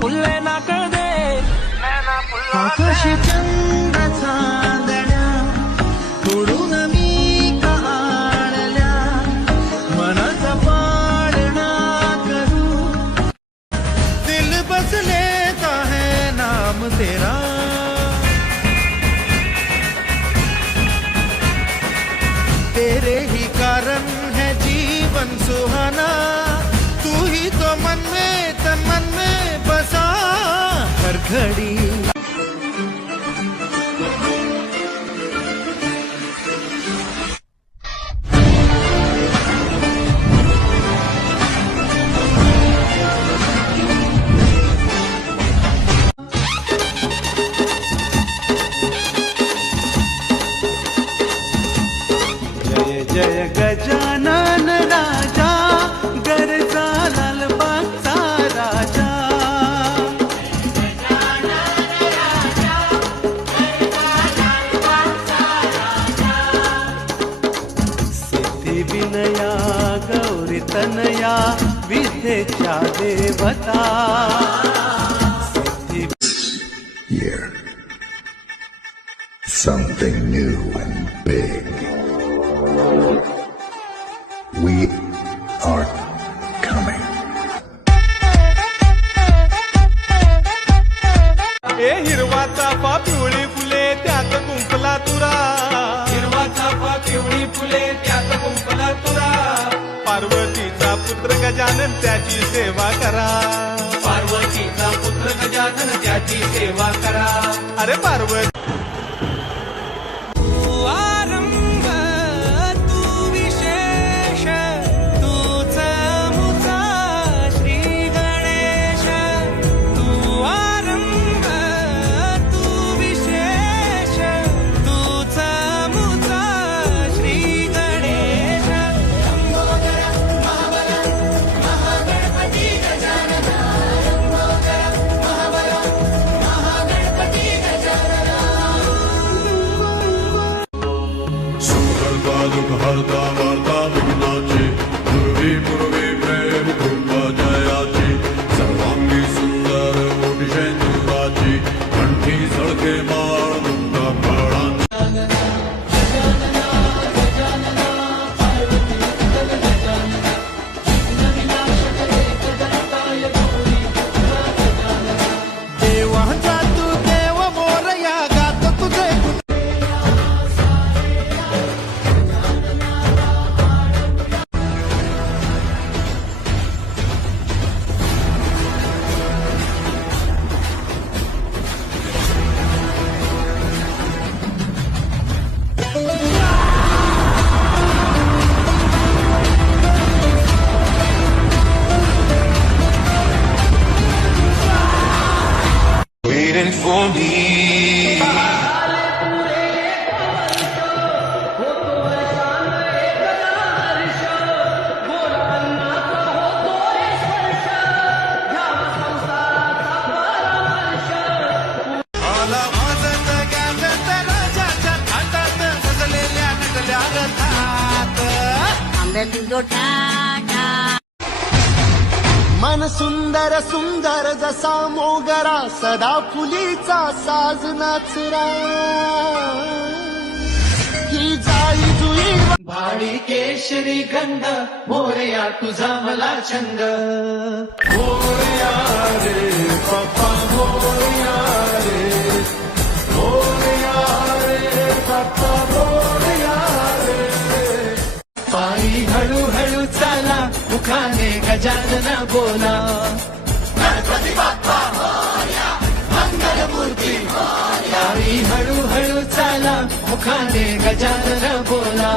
फुल्ले ना कळदे नैना फुल्ला आकाशी चंद्र चांदण्या तोडून मी काढल्या मनाचा पाळणा करू दिल बस लेता है नाम तेरा तेरे ही कारण है जीवन सुहाना तू ही तो मन में तन मन में बसा हर घड़ी जय गजानन राजा गरजा लालबागचा राजा सिद्धी विनया गौरी तनया विद्येच्या देवता Here, something new and big. We are coming. ए हिरवा चाफा पिवळी फुले त्यात कुंपला तुरा हिरवा चाफा पिवळी फुले त्यात कुंपला तुरा पार्वतीचा पुत्र गजानन त्याची सेवा करा पार्वतीचा पुत्र गजानन त्याची सेवा करा अरे पार्वती आरंभ तू विशेष तूच मुचा श्री गणेश तू आरंभ तू विशेष तूच मुचा श्री गणेश दुख हरता वार्ता विघ्नाची पूर्वी पूर्वी प्रेम कृपा जयाची सर्वांगी सुंदर ओटी शेंदुराची कंठी सळके माळ मुक्ता फळांची देवाचा तू देव मोरया गात तुझे Waiting for me. आला वाजत गाजत राजाच्या थाटात सजलेल्या नटल्या रथात मन सुंदर सुंदर जसा मोगरा सदा फुलीचा साज नाचरा ही जाई जुई भाडी केशरी गंध मोरया तुझा मला छंद मोरया रे पप्पा मोरया रे पप्पा मोरया रे पायी हळूहळू चाला मुखाने गजानन बोला गणपती बाप्पा मोरया मंगल मूर्ती पायी हळूहळू चाला मुखाने गजानन बोला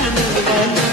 आनंदानं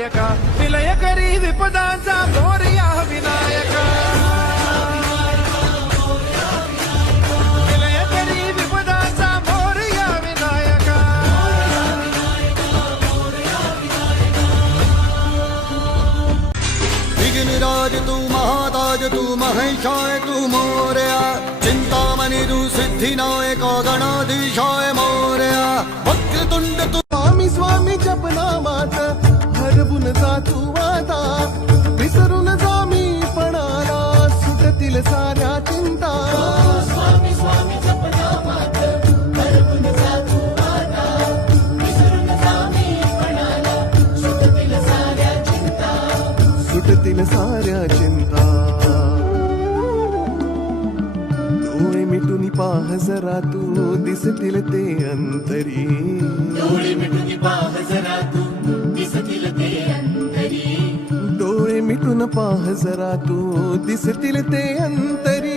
नायका विलय करी विपदांचा मोरया विनायका विलय करी विपदांचा मोरया विनायका विघ्नराज तू महाताज तू महेशाय तू मोरया चिंतामणि तू सिद्धिनायक गणाधीशाय मोरया वक्रतुंड तू स्वामी स्वामी जपनामात हरवून जा तू आता विसरून जा मी पणाला सुटतील साऱ्या चिंता स्वामी स्वामी जपनामात हरवून जा तू आता विसरून जा मी पणाला सुटतील साऱ्या चिंता सुटतील साऱ्या चिंता डोळे मिटून पाह जरा तू दिसतील ते अंतरी डोळे मिटून पाह जरा तू दिसतील ते अंतरी डोळे मिटून पाह जरा तू दिसतील ते अंतरी